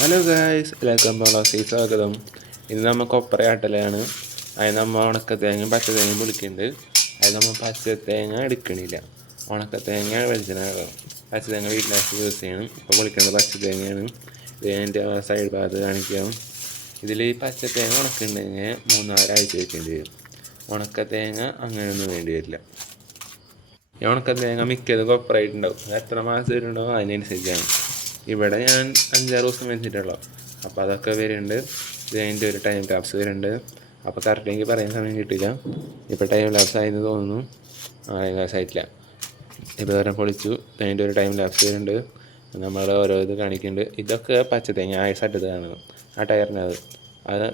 Hello guys എല്ലാവർക്കും നമ്മളെ സ്വാഗതം. ഇന്ന് നമ്മൾ കൊപ്പറ ആട്ടലാണ് അതിന് നമ്മൾ ഉണക്ക തേങ്ങയും പച്ച തേങ്ങയും പൊളിക്കുന്നുണ്ട്. അത് നമ്മൾ പച്ച തേങ്ങ എടുക്കണില്ല. ഉണക്ക തേങ്ങ വെളിച്ചെണ്ണ പച്ച തേങ്ങ വീട്ടിലാക്കി ചെയ്യണം ഇപ്പോൾ പൊളിക്കേണ്ടത് പച്ച തേങ്ങയാണ് എന്റെ സൈഡ് ഭാഗത്ത് കാണിക്കാം. ഇതിൽ ഈ പച്ച തേങ്ങ ഉണക്കുന്നുണ്ടെങ്കിൽ മൂന്നാലാഴ്ച വെക്കേണ്ടി വരും ഉണക്ക തേങ്ങ അങ്ങനെയൊന്നും വേണ്ടി വരില്ല. ഈ ഉണക്ക തേങ്ങ മിക്കത് കൊപ്പറായിട്ടുണ്ടാവും അത് എത്ര മാസം വരുന്നുണ്ടാവും അതിനനുസരിച്ചാണ്. ഇവിടെ ഞാൻ അഞ്ചാറ് ദിവസം വെച്ചിട്ടുള്ളൂ. അപ്പോൾ അതൊക്കെ വരുന്നുണ്ട്. ഇതിന്റെ ഒരു ടൈം ലാപ്സ് വരുന്നുണ്ട്. അപ്പോൾ കറക്റ്റ് എനിക്ക് പറയാൻ സമയം കിട്ടില്ല ഇപ്പോൾ ടൈം ലാപ്സ് ആയെന്ന് തോന്നുന്നു. ആ ടൈം ആയിട്ടില്ല ഇപ്പോൾ നേരം പൊളിച്ചു. അതിന്റെ ഒരു ടൈം ലാപ്സ് വരുന്നുണ്ട്. നമ്മൾ ഓരോ ഇത് കാണിക്കുന്നുണ്ട്. ഇതൊക്കെ പച്ച തേങ്ങ ആ സൈഡ് കാണുന്നു. ആ ടയറിന്റെ അത്. അത്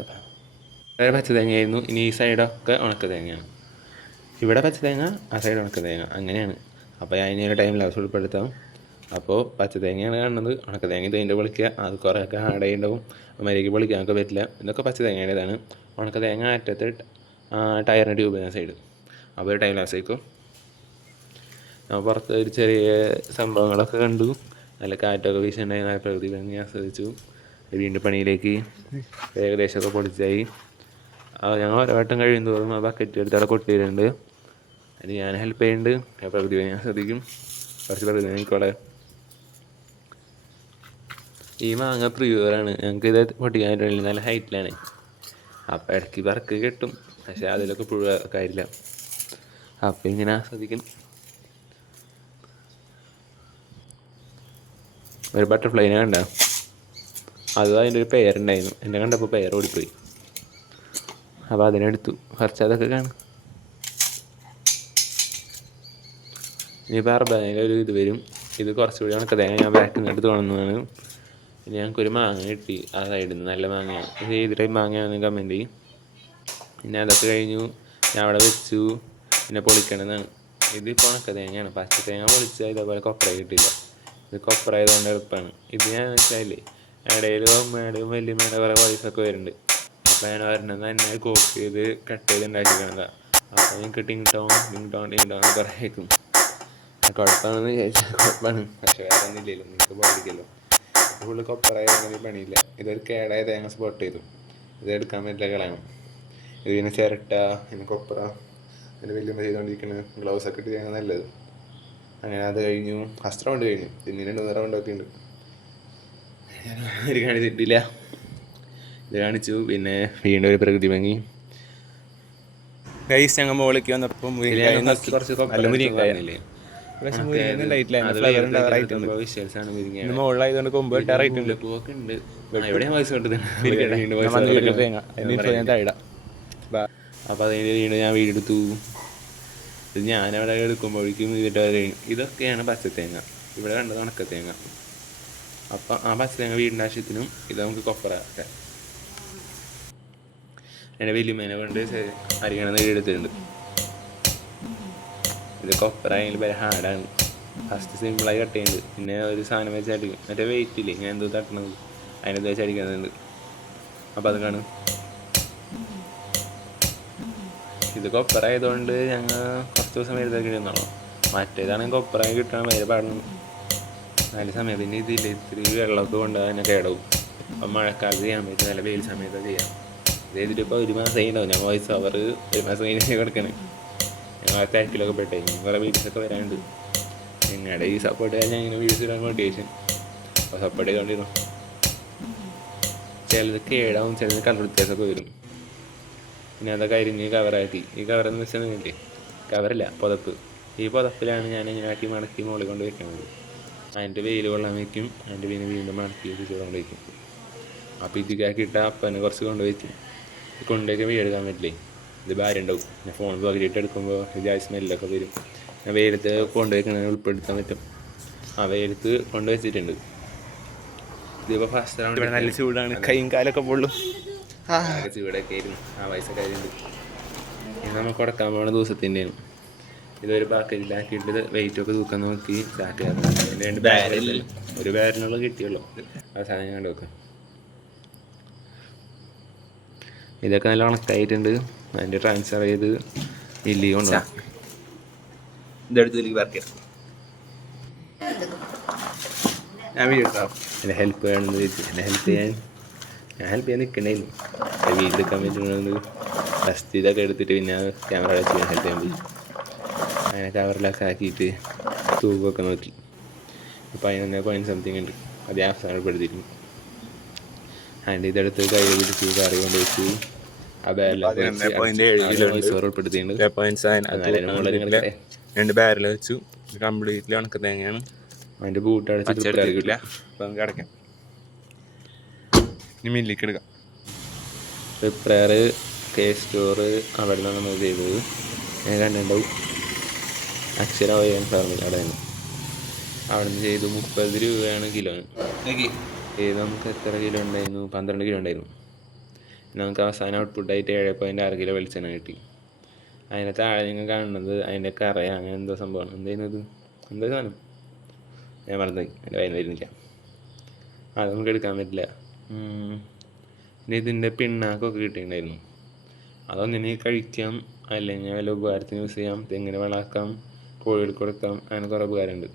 വേറെ പച്ച തേങ്ങയായിരുന്നു ഇനി ഈ സൈഡൊക്കെ ഉണക്ക തേങ്ങയാണ് ഇവിടെ പച്ച തേങ്ങ ആ സൈഡ് ഉണക്ക തേങ്ങ അങ്ങനെയാണ്. അപ്പോൾ ഞാൻ ഇനി ഒരു ടൈം ലാപ്സ് ഉൾപ്പെടുത്താം. അപ്പോൾ പച്ച തേങ്ങയാണ് കാണുന്നത്. ഉണക്ക തേങ്ങ തേങ്ങ പൊളിക്കുക. അത് കുറേയൊക്കെ ഹാർഡായിട്ടുണ്ടാവും മര്യാദയ്ക്ക് പൊളിക്കാനൊക്കെ പറ്റില്ല. ഇതൊക്കെ പച്ച തേങ്ങയുടേതാണ് ഉണക്ക തേങ്ങ അറ്റത്ത് ടയറിന്റെ ട്യൂബ് സൈഡ് അപ്പോൾ ഒരു ടൈം ലാപ്സ് ആയിക്കും നമ്മൾ പുറത്ത് ഒരു ചെറിയ സംഭവങ്ങളൊക്കെ കണ്ടു. നല്ല കാറ്റൊക്കെ വീശുണ്ടായി നല്ല പ്രകൃതി ഭംഗി ആസ്വദിച്ചു. വീണ്ടും പണിയിലേക്ക് ഏകദേശമൊക്കെ പൊളിച്ചായി. ഞങ്ങൾ ഓരോ വട്ടം കഴിയും തോറും ആ ബക്കറ്റ് എടുത്ത് അവിടെ കൊട്ടിയിട്ടുണ്ട്. അതിന് ഞാൻ ഹെൽപ്പ് ചെയ്യുന്നുണ്ട്. പ്രകൃതി ഭംഗി ആസ്വദിക്കും. കുറച്ച് പ്രകൃതി ഭംഗിക്കോടെ ഈ മാങ്ങ പ്രിയൂറാണ് ഞങ്ങൾക്ക് ഇത് പൊട്ടിക്കാനായിട്ടുള്ള നല്ല ഹൈറ്റിലാണ്. അപ്പം ഇടയ്ക്ക് വർക്ക് കിട്ടും. പക്ഷേ അതിലൊക്കെ പുഴ കാര്യമില്ല. അപ്പം ഇങ്ങനെ ആസ്വദിക്കും ഒരു ബട്ടർഫ്ലൈനെ കണ്ട? അത് അതിന്റെ ഒരു പേരുണ്ടായിരുന്നു. എന്നെ കണ്ടപ്പോൾ പേർ ഓടിപ്പോയി. അപ്പോൾ അതിനെടുത്തു കുറച്ച് അതൊക്കെ കാണും. ഇനിയിപ്പോൾ പറഞ്ഞ ഒരു ഇത് വരും. ഇത് കുറച്ചുകൂടി കണക്കതാണ് ഞാൻ നിന്ന് എടുത്ത് കൊണ്ടുവന്നതാണ്. ഇനി ഞങ്ങൾക്കൊരു മാങ്ങ കിട്ടി. ആ സൈഡിൽ നിന്ന് നല്ല മാങ്ങയാണ് ഇത് ഏത് ടൈപ്പ് മാങ്ങയാണെന്ന് കമന്റ് ചെയ്യും. പിന്നെ അതൊക്കെ കഴിഞ്ഞു. ഞാൻ അവിടെ വെച്ചു. പിന്നെ പൊളിക്കണമെന്നാണ് ഇത് ഇപ്പോൾ ഉണക്ക തേങ്ങയാണ് പച്ച തേങ്ങ പൊളിച്ചാൽ ഇതേപോലെ കൊപ്ര കിട്ടില്ല ഇത് കൊപ്ര ആയതുകൊണ്ട് എളുപ്പമാണ് ഇത് ഞാൻ വെച്ചാലേ ഇടയിൽ വലിയ വലിയമ്മയുടെ കുറേ വയസ്സൊക്കെ വരുന്നുണ്ട്. അപ്പോൾ ഞാൻ വരണത് തന്നെ കോക്ക് ചെയ്ത് കട്ട് ചെയ്ത് ഉണ്ടാക്കിക്കണതാണ് അപ്പോൾ എനിക്ക് ടിങ് ടോൺ ടിങ് ടോൺ ടിങ് ടോൺ കുറേ കേൾക്കും കുഴപ്പമാണെന്ന് ചോദിച്ചാൽ കുഴപ്പമാണ്. പക്ഷേ വേറെ ഒന്നും ഇല്ലല്ലോ നിങ്ങൾക്ക് ബാധിക്കല്ലോ ഫുള്ള് കൊപ്പറായി അങ്ങനെ പണിയില്ല. ഇതൊരു കേടായ തേങ്ങ സ്പോട്ട് ചെയ്തു. ഇത് എടുക്കാൻ പറ്റില്ല കളയണം ഇത് പിന്നെ ചിരട്ട പിന്നെ കൊപ്പറ അതിന് വലിയ ചെയ്തുകൊണ്ടിരിക്കുന്നത് ഗ്ലൗസ് ഒക്കെ ഇട്ട് ചെയ്യാൻ നല്ലത്. അങ്ങനെ അത് കഴിഞ്ഞു. ഫസ്റ്റ് റൗണ്ട് കഴിഞ്ഞു. പിന്നെ രണ്ട് മൂന്ന് റൗണ്ടൊക്കെ ഉണ്ട് ഞാൻ ഒരു കാണിച്ചിട്ടില്ല ഇത് കാണിച്ചു. പിന്നെ വീണ്ടും ഒരു പ്രകൃതി ഭംഗി. ഗൈസ് ഞങ്ങൾ മുകളിലേക്ക് വന്നപ്പം കുറച്ച് മുരിങ്ങ മുകളിലായതുകൊണ്ട് കൊമ്പ് ഉണ്ട്. ഞാൻ വീടെടുത്തു ഇത് ഞാനവിടെ എടുക്കുമ്പോഴേക്കും ഇതിട്ട് കഴിഞ്ഞു ഇതൊക്കെയാണ് പച്ചത്തേങ്ങ. ഇവിടെ കണ്ടത് ഉണക്കത്തേങ്ങ. അപ്പം ആ പച്ചത്തേങ്ങ വീടിന്റെ ആവശ്യത്തിനും ഇത് നമുക്ക് കൊപ്പറാക്കാം എന്റെ മേനെ കൊണ്ട് അരികണ എടുത്തിട്ടുണ്ട് ഇത് കൊപ്പറായെങ്കിൽ ഭയങ്കര ഹാർഡാണ് ഫസ്റ്റ് സിമ്പിളായി കട്ട് ചെയ്യുന്നുണ്ട് പിന്നെ ഒരു സാധനം വെച്ച് അടിക്കും. മറ്റേ വെയിറ്റ് ഇല്ലേ? ഞാൻ എന്തോ തട്ടണത്. അതിനകത്ത് വെച്ച് അടിക്കുന്നുണ്ട് അപ്പോൾ അത് കാണും. ഇത് കൊപ്പറായതുകൊണ്ട് ഞങ്ങൾ കുറച്ച് ദിവസം എഴുതാക്കി ഇരുന്നോളാം മറ്റേതാണെങ്കിൽ കൊപ്പറായി കിട്ടണം. വരെ പാടുന്നു നല്ല സമയം പിന്നെ ഇതില്ല? ഇത്തിരി വെള്ളമൊക്കെ കൊണ്ട് തന്നെ കേടവും. അപ്പം മഴക്കാലത്ത് ചെയ്യാൻ പറ്റും നല്ല വെയിൽ സമയത്ത് ചെയ്യാം. ഇത് ചെയ്തിട്ടിപ്പോൾ ഒരു മാസം കഴിഞ്ഞാവും ഞാൻ വോയിസ് അവർ ഒരു മാസം കഴിഞ്ഞ് കൊടുക്കണേ. ഞങ്ങൾ ആ തിരക്കിലൊക്കെ പെട്ടേ. കുറേ വീഡിയോസൊക്കെ വരാനുണ്ട്. നിങ്ങളുടെ ഈ സപ്പോർട്ട് ഞാൻ ഇങ്ങനെ വീഡിയോസ് ഇടാൻ മോട്ടിവേഷൻ അപ്പോൾ സപ്പോർട്ട് ചെയ്തുകൊണ്ടിരുന്നു ചിലത് കേടാവും ചിലത് കളർ വ്യത്യാസമൊക്കെ വരും. പിന്നെ അതൊക്കെ അരിഞ്ഞ് കവറാക്കി ഈ കവറെന്ന് വെച്ചിട്ടുണ്ടെങ്കിലേ കവറില്ല പുതപ്പ്. ഈ പുതപ്പിലാണ് ഞാൻ ഇങ്ങനെ ആക്കി മടക്കി മുകളിൽ കൊണ്ട് വെക്കുന്നത് അതിന്റെ വെയിൽ കൊള്ളാൻ വയ്ക്കും അതിന്റെ പിന്നെ വീണ്ടും മടക്കി വെച്ച് കൊണ്ട് വയ്ക്കും അപ്പോൾ ഇതിക്കാക്കിയിട്ട് അപ്പനെ കുറച്ച് കൊണ്ട് വയ്ക്കും കൊണ്ടുപോയി വീടെടുക്കാൻ പറ്റില്ലേ? ഇത് ഭാര്യ ഉണ്ടാവും ഞാൻ ഫോൺ പകുതിയിട്ട് എടുക്കുമ്പോൾ ഇതായ സ്മെല്ലൊക്കെ വരും. ഞാൻ വെയിലത്ത് കൊണ്ടുവയ്ക്കണതിന് ഉൾപ്പെടുത്താൻ പറ്റും. ആ വെയിലത്ത് കൊണ്ടുവച്ചിട്ടുണ്ട്. ഇതിപ്പോൾ ഫസ്റ്റ് റൗണ്ട് ഇവിടെ നല്ല ചൂടാണ്. കൈയും കാലൊക്കെ പൊള്ളും. ചൂടൊക്കെ ആയിരുന്നു. ആ കാര്യമുണ്ട് ഇത് നമ്മൾ കൊടുക്കാൻ പോകുന്ന ദിവസത്തിന്റെയാണ് ഇതൊരു പാക്കറ്റിലാക്കിയിട്ട് വെയിറ്റ് ഒക്കെ തൂക്കാൻ നോക്കി സ്റ്റാർട്ട് അതിന്റെ രണ്ട് ബാരല്ലല്ലോ ഒരു ബാരനുള്ള കിട്ടിയല്ലോ. ആ സാധനം കണ്ടു വെക്കാം ഇതൊക്കെ നല്ല ഉണക്കായിട്ടുണ്ട്. അതിന്റെ ട്രാൻസ്ഫർ ചെയ്ത് കൊണ്ടുപോകാം ഞാൻ എന്നെ ഹെൽപ്പ് ചോദിച്ചു എന്നെ ഹെൽപ്പ് ചെയ്യാൻ ഞാൻ ഹെൽപ്പ് ചെയ്യാൻ നിൽക്കണേനു വീട്ടിൽ എടുക്കാൻ പറ്റുന്നത് ഫസ്റ്റ് ഇതൊക്കെ എടുത്തിട്ട് പിന്നെ ക്യാമറ വെച്ച് ഞാൻ ഹെൽപ്പ് ചെയ്യാൻ പോയി. അങ്ങനെ കവറിലൊക്കെ ആക്കിയിട്ട് തൂക്കമൊക്കെ നോക്കി പതിനൊന്ന് പോയിന്റ് സംതിങ് ഉണ്ട്. അത് ഞാൻ അവസാനപ്പെടുത്തിയിരുന്നു അതിന്റെ ഇതെടുത്ത് കൈ പിടിച്ച് കറി കൊണ്ട് വെച്ചു രണ്ട് ബാരൽ വെച്ചു. കംപ്ലീറ്റ്ലി ഉണക്ക തേങ്ങയാണ്. അതിന്റെ ബൂട്ട് അടച്ച് പച്ചെടുത്തില്ല അപ്പം നമുക്ക് അടയ്ക്കാം. ഇനി മില്ലിക്ക് എടുക്കാം. പ്രിപ്പയർ കെ സ്റ്റോർ അവിടെ നിന്നാണ് നമ്മൾ ചെയ്തത്. ഞാൻ കണ്ടിട്ടുണ്ടാവും. അക്ഷര ഓയൻ ഫാർമിൽ അവിടെ നിന്ന്. അവിടെ നിന്ന് ചെയ്തു മുപ്പത് രൂപയാണ് കിലോന് ഏത് നമുക്ക് എത്ര കിലോ ഉണ്ടായിരുന്നു? പന്ത്രണ്ട് കിലോ ഉണ്ടായിരുന്നു. നമുക്ക് അവസാനം ഔട്ട്പുട്ടായിട്ട് ഏഴ് പോയിന്റ് ആറ് കിലോ വെളിച്ചെണ്ണ കിട്ടി. അതിന്റെ താഴെ നിങ്ങൾ കാണുന്നത് അതിന്റെ കറയ അങ്ങനെ എന്തോ സംഭവമാണ്. എന്തായിരുന്നു എന്തോ സാധനം? ഞാൻ പറഞ്ഞത് എന്റെ വയൻ വരുന്നില്ല. അത് നമുക്ക് എടുക്കാൻ പറ്റില്ല. പിന്നെ ഇതിന്റെ പിണ്ണാക്കൊക്കെ കിട്ടിയിട്ടുണ്ടായിരുന്നു. അതൊന്നിനെ കഴിക്കാം. അല്ലെങ്കിൽ വല്ല ഉപകാരത്തിന് യൂസ് ചെയ്യാം. തെങ്ങിന് വളാക്കാം കോഴികൾക്ക് കൊടുക്കാം. അങ്ങനെ കുറേ ഉപകാരമുണ്ട്.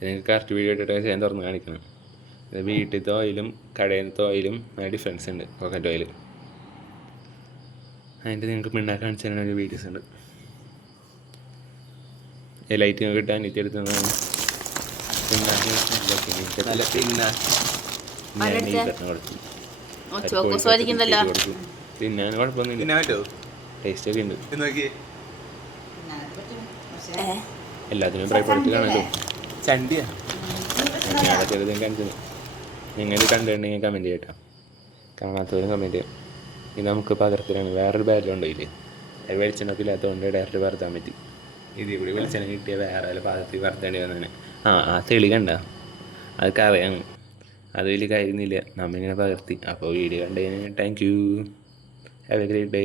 നിങ്ങൾക്ക് കറക്റ്റ് വീഡിയോ ഇട്ടിട്ട് ഞാൻ തുറന്ന് കാണിക്കണം. വീട്ടിലത്തെ ഓയിലും കടയിലത്തെ ഓയിലും ഡിഫറൻസ് ഉണ്ട് കോക്കറ്റ് ഓയിൽ അതിന്റെ നിങ്ങൾക്ക് പിണ്ണാക്ക് കാണിച്ചു തരുന്ന ഒരു വീഡിയോസ് ഉണ്ട്. ഈ ലൈറ്റ് നിങ്ങൾക്ക് കിട്ടാൻ എടുത്തതാണ് ചോക്കോസ് വലിക്കുന്നല്ലോ തിന്നാൻ കുഴപ്പമൊന്നുമില്ല. ടേസ്റ്റ് ഒക്കെ ഉണ്ട്. എല്ലാത്തിനും ഫ്രൈ കാണാലോ ചണ്ടിയാ. ഞാൻ ചെറുതും കാണിച്ചത്. നിങ്ങൾ കണ്ടിട്ടുണ്ടെങ്കിൽ കമന്റ് ചെയ്യട്ടോ കാണാത്തവരും കമന്റ് ചെയ്യാം. ഇനി നമുക്ക് പകർത്തിലാണ് വേറൊരു ബാരലും ഉണ്ടായില്ലേ അത് വെളിച്ചെണ്ണത്തില്ലാത്തതുകൊണ്ട് ഡയറക്റ്റ് പകർത്താൻ പറ്റി. ഇതിൽ കൂടി വെളിച്ചെണ്ണ കിട്ടിയ വേറെ പാകത്തിൽ പകർത്തേണ്ടി വന്നതാണ് ആ ആ തെളി കണ്ട? അത് കറിയാം അത് വലിയ കാര്യമൊന്നുമില്ല. നമ്മളിങ്ങനെ പകർത്തി. അപ്പോൾ വീഡിയോ കണ്ടതിന് thank you have a great day